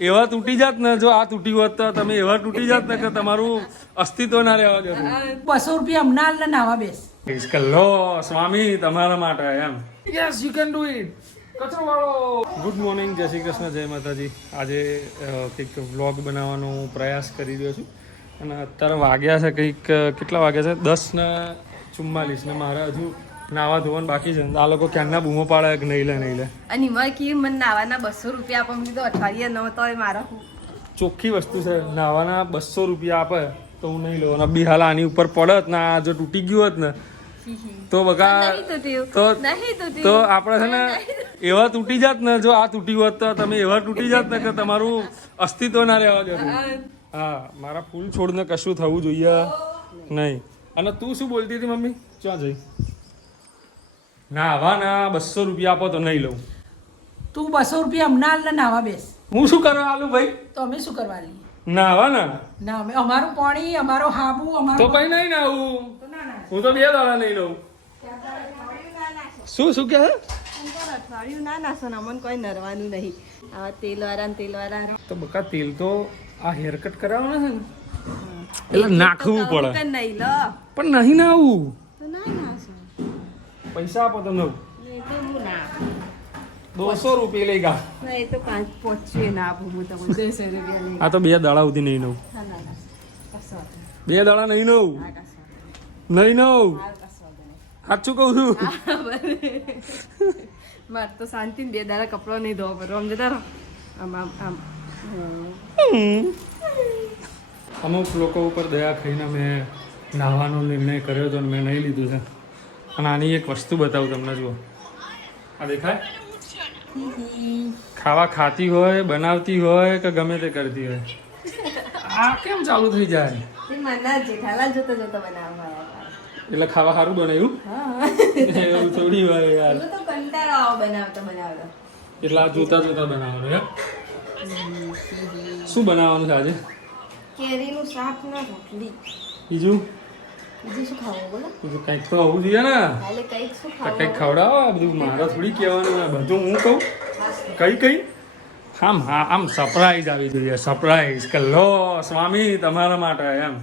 એવા તૂટી જાત ને જો આ તૂટી હોત તો તમે એવા તૂટી જાત ને કે તમારું અસ્તિત્વ ના રહેવા દે. 200 રૂપિયા હમણાં ને નાવા બેસ. લો સ્વામી તમારા માટે એમ. Yes you can do it. કચરો વાળો. ગુડ મોર્નિંગ, જય શ્રી કૃષ્ણ, જય માતાજી. આજે કંઈક વ્લોગ બનાવવાનો હું પ્રયાસ કરી રહ્યો છું અને અત્યારે વાગ્યા છે કંઈક કેટલા વાગ્યા છે 10:44 ને મારે હજુ નાવા ધોવાનું બાકી છે. આ લોકો ક્યાંના બૂમો પાડે કે નહીં લે નહીં લે. અને એમાં કે મને નાવાના 200 રૂપિયા આપો. મેં કીધું અઠવાડિયે ન તો મારા ચોખ્ખી વસ્તુ છે. નાવાના 200 રૂપિયા આપે તો હું નહીં લઉં. અને બી હાલ આની ઉપર પડત ને આ જો તૂટી ગયું હોત ને તો બકા તો આપણે છે ને એવા તૂટી જાત ને જો આ તૂટી હોત તો તમે એવા તૂટી જાત ને કે તમારું અસ્તિત્વ ના રહેવા દે. હા, મારા ફૂલ છોડને કશું થવું જોઈએ નહીં. અને તું શું બોલતી હતી મમ્મી? ક્યાં જઈ? નાવાના 200 રૂપિયા આપો તો નહીં લઉં. તું 200 રૂપિયા હમણાં ને નાવા બેસ. હું શું કરવા આલું ભાઈ? તો અમે શું કરવા લઈએ? નાવાના ના અમે અમારું પાણી, અમારો હાબુ, તો અમારો કઈ નહીં ના આવું. હું તો 2 દાડા નહીં લઉં. શું કહે? અઠવાડિયું ના નાખો ને અમને કોઈ નરવાનું નહીં. આવા તેલવાળા તો બકા તેલ તો આ હેર કટ કરાવવાના છે ને એટલે નાખવું પડે. નહીં લો પણ નહીં ના આવું. તો ના નાખો. પૈસા આપો તો નવ. એ તો હું ના 200 રૂપિયા લઈ ગયા. ના, એ તો 5 પહોંચીએ ના આપું. હું તો 200 રૂપિયા લઈ. આ તો 2 દાડા સુધી નહીં નવ. ના ના ના કશો વાંધો 2 દાડા નહીં નવ. નહીં. નહીં નવ. કશો વાંધો નહીં. સાચું કહું છું. મારે તો શાંતિ 2 દાડા કપડો નહીં ધોવા પડે. આમ જતા રહો. આમ આમ આમ અમુક લોકો ઉપર દયા ખાઈને મેં નાહવાનો નિર્ણય કર્યો હતો અને મેં નહીં લીધું છે. અને આની એક વસ્તુ બતાવું તમને. જુઓ, આ દેખાય? ખાવા ખાતી હોય, બનાવતી હોય કે ગમે તે કરતી હોય, આ કેમ ચાલુ થઈ જાય? એ મારા જેઠાલાલ જોતા જોતા બનાવવા એટલે ખાવા સારું બનાવ્યું? એવું થોડી વાર યાર. તો કંટાળો આવો બનાવતા એટલે આ જોતા જોતા બનાવવાનું હે? શું બનાવવાનું છે આજે? કેરીનું શાક ના રોટલી. બીજું બીજું શું ખાવું બોલો? બીજું કંઈક તો હોવું જોઈએ ને. કાલે કંઈક શું તો ખાવું? કંઈક ખવડાવો. આ બધું મારે થોડી કહેવાનું ને. બધું હું કહું કઈ આમ આમ સરપ્રાઈઝ આવી જોઈએ. સરપ્રાઈઝ કે લો સ્વામી તમારા માટે એમ.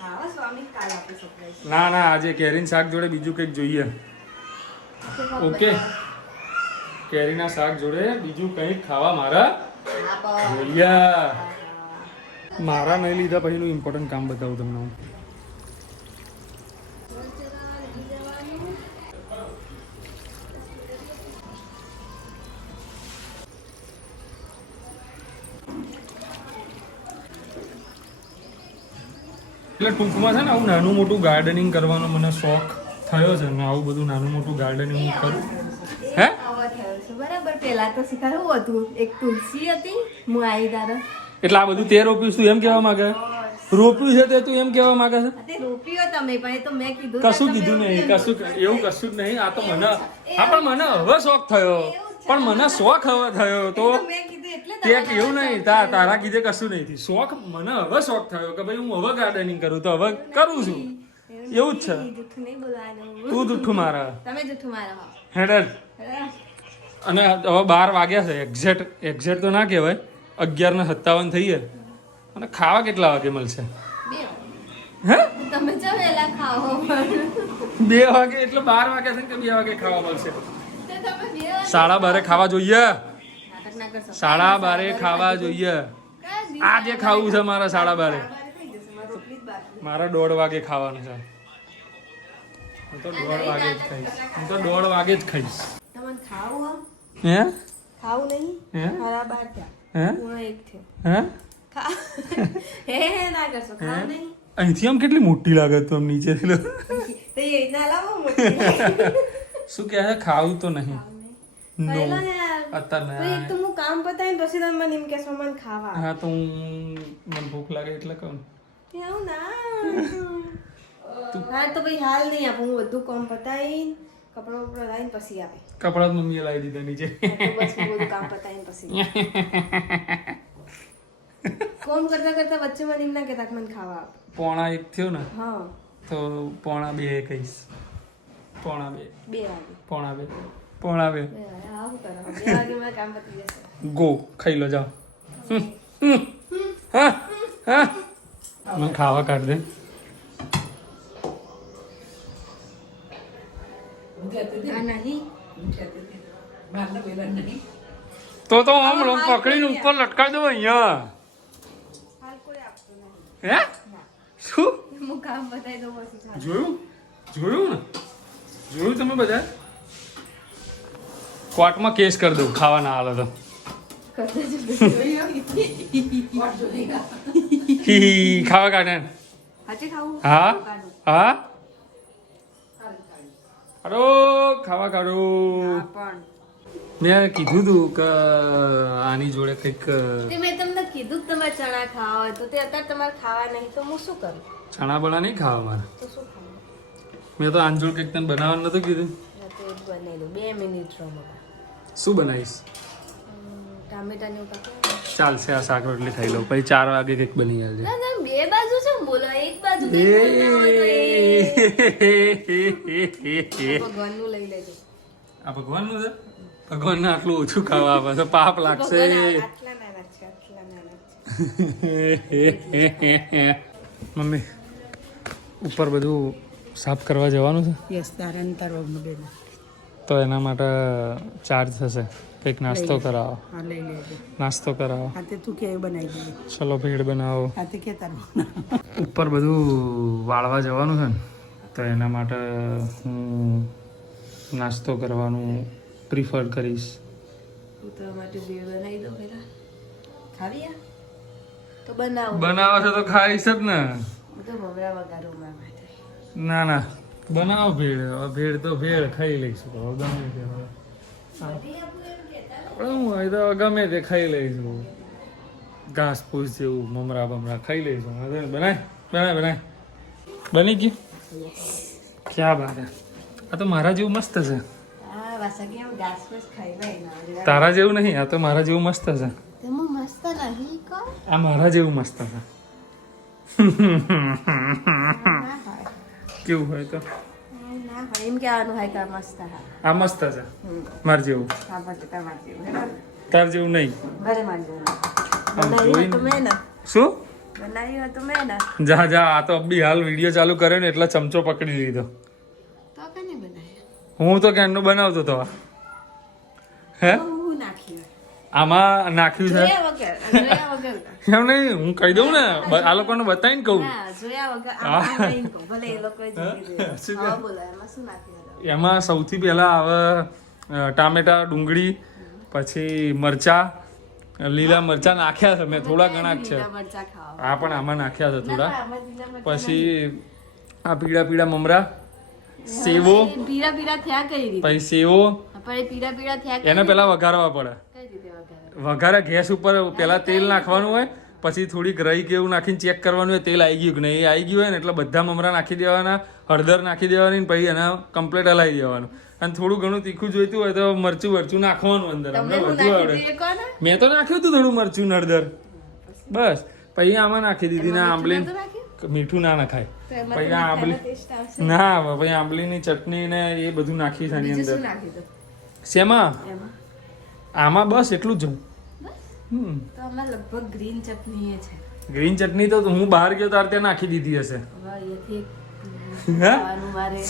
ખાવા સ્વામી કાલ આપી સરપ્રાઈઝ. ના આજે કેરીના શાક જોડે બીજું કંઈક જોઈએ. ઓકે, કેરીના શાક જોડે બીજું કંઈક ખાવા મારા જોઈએ. મારા નહીં લીધા પછીનું ઇમ્પોર્ટન્ટ કામ બતાવું તમને હું. એટલે ટૂંકમાં છે ને આવું નાનું મોટું ગાર્ડનિંગ કરવાનો મને શોખ થયો છે ને આવું બધું નાનું મોટું ગાર્ડનિંગ હું કરું. હે બરાબર. પેલા તો શીખાડવું હતું. એક તુલસી હતી, હું આવી તારા. એટલે આ બધું તે રોપ્યું તું એમ કહેવા માંગે? રોપ્યું છે તે તું એમ કહેવા માંગે છે? તે રોપ્યો તમે પણ એ તો મેં કીધું કશું કીધું નહીં. કશું એવું કશું જ નહીં. આ તો મને પણ મને હવે શોખ થયો. પણ મને શોખ હવે થયો તો મેં કીધું એટલે તે એવું નહીં. તારા કીધે કશું નહીં થયું. શોખ મને હવે શોખ થયો કે ભાઈ હું હવે ગાર્ડનિંગ કરું તો હવે કરું છું. એવું જ છે. જૂઠું નહીં બોલવાનું. તું જુઠ્ઠું મારા તમે જૂઠું મારા. હેડર. અને હવે 12 વાગ્યા છે. એક્ઝેક્ટ તો ના કહેવાય. 11:57 થઈ ગયા. અને ખાવા કેટલા વાગે મળશે? 2 હે? તમે જો વેલા ખાઓ પણ 2 વાગે એટલે 12 વાગ્યા છે કે 2 વાગે ખાવા મળશે? તો તમે 2 12:30 ખાવા જોઈએ. નાટક ના કરશો. 12:30 ખાવા જોઈએ. આજે ખાવું છે મારે 12:30. થઈ જશે. મારી રોટલી જ બાકી. મારે 1:30 વાગે ખાવાનું છે. હું તો 1:30 વાગે જ ખાઈશ. હું તો 1:30 વાગે જ ખાઈશ. તમને ખાવું હે? ખાવું નહીં. હે? મારા 12 થયા. હે? હું 1 થયો. હે? ખા હે ના કરશો. ખાવું નહીં. અહીંથી આમ કેટલી મોટી લાગે તું આમ નીચેથી લો. તો એ ના લાવો મોટી. શું કહે છે? ખાવું તો નહીં. નો પહેલા યાર. અત્યારે તો એક તો હું કામ પતાવીને પછી તમે મને એમ કહેશો મને ખાવા. હા તો હું મને ભૂખ લાગે એટલે કહું. એવું ના. હા તો ભાઈ હાલ નહીં આપું. હું બધું કામ પતાવીને કપડાં વપડા લાવીને પછી આવે. કપડાં તો મમ્મીએ લાવી દીધા નીચે. તો બસ હું બધું કામ પતાવીને પછી કોમ કરતા કરતા વચ્ચે મને એમ ના કહેતા કે મને ખાવા આપ. 1:45 થયો ને હા તો 1:45 કહીશ. 1:45. 2 વાગે. 1:45. 1:45. આવું કરો. 2 વાગે મારે કામ પતી જશે. ગો ખાઈ લો જાઓ. હા હા મને ખાવા કાઢ દે. આ નહીં તો આમ પકડીને ઉપર લટકાવી દો અહીંયા. હાલ કોઈ આપતું નહીં. હે શું હું કામ બતાવી દઉં પછી ખાધું. જોયું ને જોયું તમે બધા કોર્ટમાં કેસ કરી દઉં ખાવા ના હાલો તો. ખાવા કાઢે. હાચે ખાવું હા કાઢું. હા કાઢો ખાવા કાઢો. પણ મેં કીધું તું કે આની જોડે કંઈક તે મેં તમને કીધું કે તમારે ચણા ખાવા હોય તો તે અત્યારે તમારે ખાવા નહીં તો હું શું કરું? ચણા બળા નહીં ખાવા મારે. તો શું ખાવું? મેં તો આંજોડ કંઈક તને બનાવવાનું નતું કીધું. ના તો એક બનાવી દઉં 2 મિનિટ રહો મગા. શું બનાવીશ? ટામેટાની ઉપર ચાલશે આ શાક રોટલી ખાઈ લઉં પછી 4 વાગે કંઈક બની આવજે. ના ના બે બાજુ છે ને બોલો એક બાજુ કંઈ બોલના હોય તો એ ભગવાનનું લઈ લેજો. આ ભગવાનનું છે. ભગવાનને આટલું ઓછું ખાવા આપે તો પાપ લાગશે. ભગવાન આટલા નાના છે આટલા નાના છે. મમ્મી ઉપર બધું સાફ કરવા જવાનું છે યસ તારે અંતરનું બેન તો એના માટે ચાર્જ થશે. કંઈક નાસ્તો કરાવો. હા લઈ લેજે. નાસ્તો કરાવો. આ તે તું કેવી બનાવી દીધી? ચલો ભેળ બનાવો. આ તે કે તારું ઉપર બધું વાળવા જવાનું છે ને તો એના માટે હું નાસ્તો કરવાનું પ્રિફર કરીશ. હું તો માટે બે બનાવી દઉં પહેલા ખાવી આ તો બનાવો બનાવો છે તો ખાઈશ જ ને. હું તો મમરા વઘારું મારા માટે. ના ના બનાવો ભેળ. હવે ભેળ તો ભેળ ખાઈ લઈશું. હવે ગમે તે હવે. આપણે હું હોય તો ગમે તે ખાઈ લઈશું. ઘાસ ફૂસ જેવું મમરા બમરા ખાઈ લઈશું. હવે બનાય બનાય બનાય બની ગયું. ક્યાં બાત હે. આ તો મારા જેવું મસ્ત છે. આ વાસકી હું ઘાસ ફૂસ ખાઈ લઈ ના તારા જેવું નહીં. આ તો મારા જેવું મસ્ત છે. તમે મસ્ત નહીં કો આ મારા જેવું મસ્ત છે. કેવું હોય તો ના હોય એમ કહેવાનું હોય કે આ મસ્ત હા આ મસ્ત છે માર જેવું. હા પણ તમારે જેવું બરાબર તાર જેવું નહીં. ઘરે માર જેવું આમ બનાવી હોય તો જોઈને. મેં ને શું બનાવી હોય તો મેં ને જા જા આ તો અબ્બી હાલ વિડીયો ચાલુ કર્યો ને એટલે ચમચો પકડી લીધો. તો કને બનાવી હું તો ક્યારનું બનાવતો તો. હે હું નાખી આમાં નાખ્યું છે જોયા વગર એમ નહીં. હું કહી દઉં ને આ લોકોને બતાવીને કહું. ના જોયા વગર હા. આ નહીં કહું ભલે એ લોકોએ જીતી શું દીધું કહે? હા બોલો એમાં શું નાખી એમાં સૌથી પહેલા આવે ટામેટા ડુંગળી પછી મરચા લીલા મરચા નાખ્યા છે મેં થોડા ઘણા જ છે. લીલા મરચાં ખાવા આ પણ આમાં નાખ્યા છે થોડા. ના, આમાં લીલા મરચાં પછી આ પીળા પીળા મમરા સેવો નહીં. પીળા પીળા થયા કઈ રીતે પછી સેવો પણ એ પીળા પીળા થયા કઈ એને પેલા વઘારવા પડે. રીતે વઘારે વઘારે ગેસ ઉપર પેલા તેલ નાખવાનું હોય પછી થોડીક રહી કે એવું નાખીને ચેક કરવાનું હોય તેલ આવી ગયું કે નહીં. એ આવી ગયું હોય ને એટલે બધા મમરા નાખી દેવાના હળદર નાખી દેવાની ને પછી એના કમ્પ્લીટ હલાવી દેવાનું. અને થોડું ઘણું તીખું જોઈતું હોય તો મરચું વરચું નાખવાનું અંદર. તમને અમને હું બધું નાખી આવડે. દઈએ કોને મેં તો નાખ્યું હતું થોડું મરચું ને હળદર બસ. પછી આમાં નાખી દીધી ને આંબલી. નહોતું નાખ્યું? મીઠું ના નખાય. તો એમાં પછી તો આ આંબલી ટેસ્ટ આવશે ના પછી આંબલીની ચટણી ને એ બધું નાખી છે આની બીજું અંદર. શું નાખી દો શેમાં એમાં આમાં બસ એટલું જ. તો આમાં લગભગ ગ્રીન ચટણી એ છે ગ્રીન ચટણી તો હું બહાર ગયો તાર ત્યાં નાખી દીધી હશે. હવે અહીંયાથી હે? ખાવાનું મારે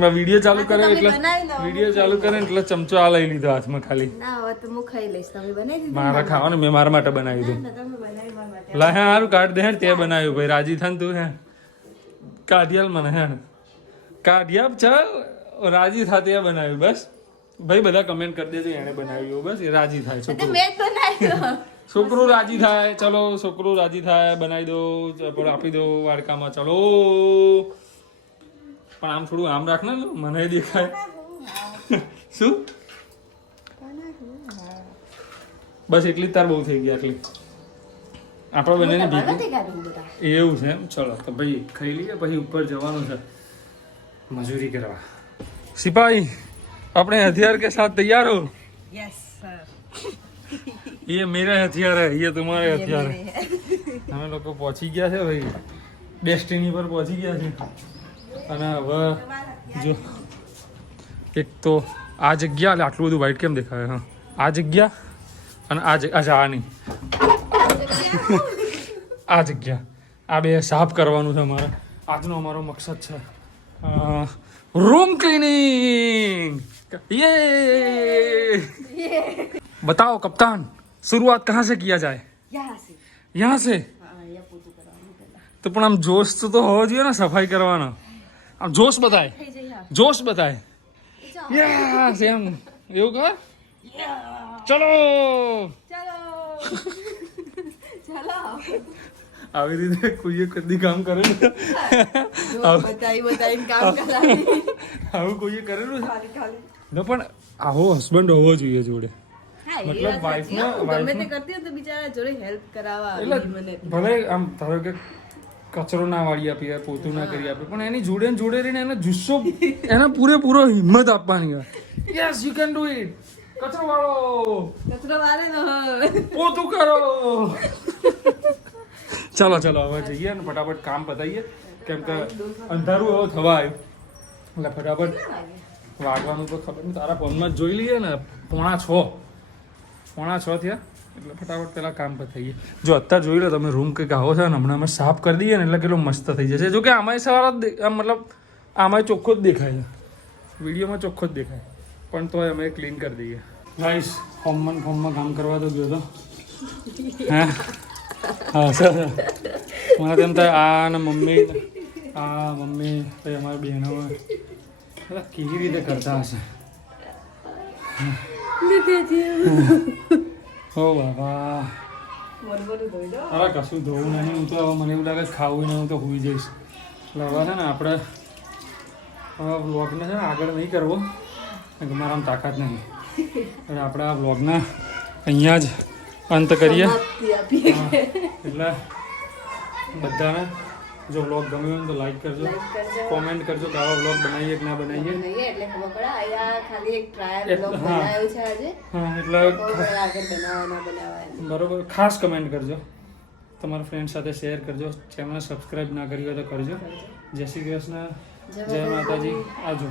મેં વિડીયો ચાલુ હા, તો કર્યો તમે એટલે બનાવી લો. વિડીયો ચાલુ કર્યો એટલે ચમચો આ લઈ લીધો હાથમાં ખાલી. ના હવે તો હું ખાઈ લઈશ તમે બનાવી દીધું મારા ખાવાનું મેં મારા માટે બનાવી ના દીધું. ના તમે બનાવી મારા માટે લા હે હારું કાઢ દે હે તે બનાવ્યું ભાઈ રાજી થાન તું હે કાઢિયાલ મને હે કાઢિયા ચાલ રાજી થાતે એ બનાવ્યું બસ. ભાઈ બધા કમેન્ટ કરી દેજો એને બનાવ્યું બસ એ રાજી થાય તો છોકરું. મેં જ બનાવ્યું છોકરું રાજી થાય ચલો છોકરું રાજી થાય બનાવી દો ચપડ આપી દો વાડકામાં ચલો. પણ આમ થોડું આમ રાખ ને મને દેખાય. શું બસ એટલી જ તાર બહુ થઈ ગઈ આટલી આપણા બંનેને ભીગું નથી કાઢવું બધા એવું છે એમ. ચલો તો ભાઈ ખાઈ લઈએ પછી ઉપર જવાનું છે મજૂરી કરવા. સિપાही अपने हथियार के साथ तैयार हो. યસ સર ये मेरा हथियार है ये तुम्हारे हथियार है. અમે લોકો પહોંચી ગયા છે ભાઈ ડેસ્ટિની પર પહોંચી ગયા છે. અને હવે જો એક તો આ જગ્યા આટલું બધું વ્હાઈટ કેમ દેખાય. હા આ જગ્યા અને આ જગ્યા અચ્છા આ નહીં આ જગ્યા આ બે સાફ કરવાનું છે અમારે આજનો અમારો મકસદ છે रूम क्लीनिंग ये बताओ कप्तान शुरुआत कहाँ से किया जाए यहाँ से तो પણ આમ જોશ તો હોવો જોઈએ ને સફાઈ કરવાનો આમ જોશ બતાય યસ એમ એવું કર ચલો આવી રીતે કોઈએ કદી કામ કરેલું આવું કોઈએ કરેલું ન પણ આવો હસબન્ડ હોવો જોઈએ જોડે મતલબ વાઈફનો ગમે તે કરતી હોય તો બિચારા જોડે હેલ્પ કરાવવા એટલે ભલે આમ ધારો કે કચરો ના વાળી આપીએ પોતું ના કરી આપે પણ એની જોડે ને જોડે રહીને એને જુસ્સો એને પૂરેપૂરો હિંમત આપવાની હોય yes you can do it કચરો વાળો વાળે નો પોતું કરો ચાલો હવે જઈએ ને ફટાફટ કામ પતાવીએ કેમ કે અંધારું હવે થવા આવ્યું એટલે ફટાફટ વાગવાનું તો ખબર નહીં તારા ફોનમાં જ જોઈ લઈએ ને 5:45 થયા એટલે ફટાફટ પેલા કામ પતાવીએ જો અત્યારે જોઈ લો તમે રૂમ કંઈક આવો છે ને હમણાં અમે સાફ કરી દઈએ ને એટલે કેટલો મસ્ત થઈ જશે જો કે આમાંય સવાર મતલબ આમાંય ચોખ્ખો જ દેખાય છે વિડીયોમાં ચોખ્ખો જ દેખાય પણ તોય અમે ક્લીન કરી દઈએ ગાઈસ ફોર્મમાં કામ કરવા તો ગયો તો હા સર મને તેમ થાય આ ને મમ્મી પછી અમારી બહેનો બધા કેવી રીતે કરતા હશે ઓ બાબા અરે કશું ધોવું નહીં હું તો મને એવું લાગે ખાવું નહીં હું તો હોઈ જઈશ એટલે હવે છે ને આપણે હવે વ્લોગને છે ને આગળ નહીં કરવો મારામાં તાકાત નહીં એટલે આપણે આ વ્લોગને અહીંયા જ અંત કરીએ એટલે બધાને જો વ્લોગ ગમ્યો હોય તો લાઈક કરજો કોમેન્ટ કરજો કે આવા વ્લોગ બનાવીએ કે ના બનાવીએ એટલે ખબર પડે અહીંયા ખાલી એક ટ્રાયલ વ્લોગ બનાવ્યો છે આજે હા એટલે આગળ બનાવવાનો બરોબર ખાસ કમેન્ટ કરજો તમારા ફ્રેન્ડ સાથે શેર કરજો ચેનલ સબસ્ક્રાઇબ ના કરી હોય તો કરજો જય શ્રી કૃષ્ણ જય માતાજી આવજો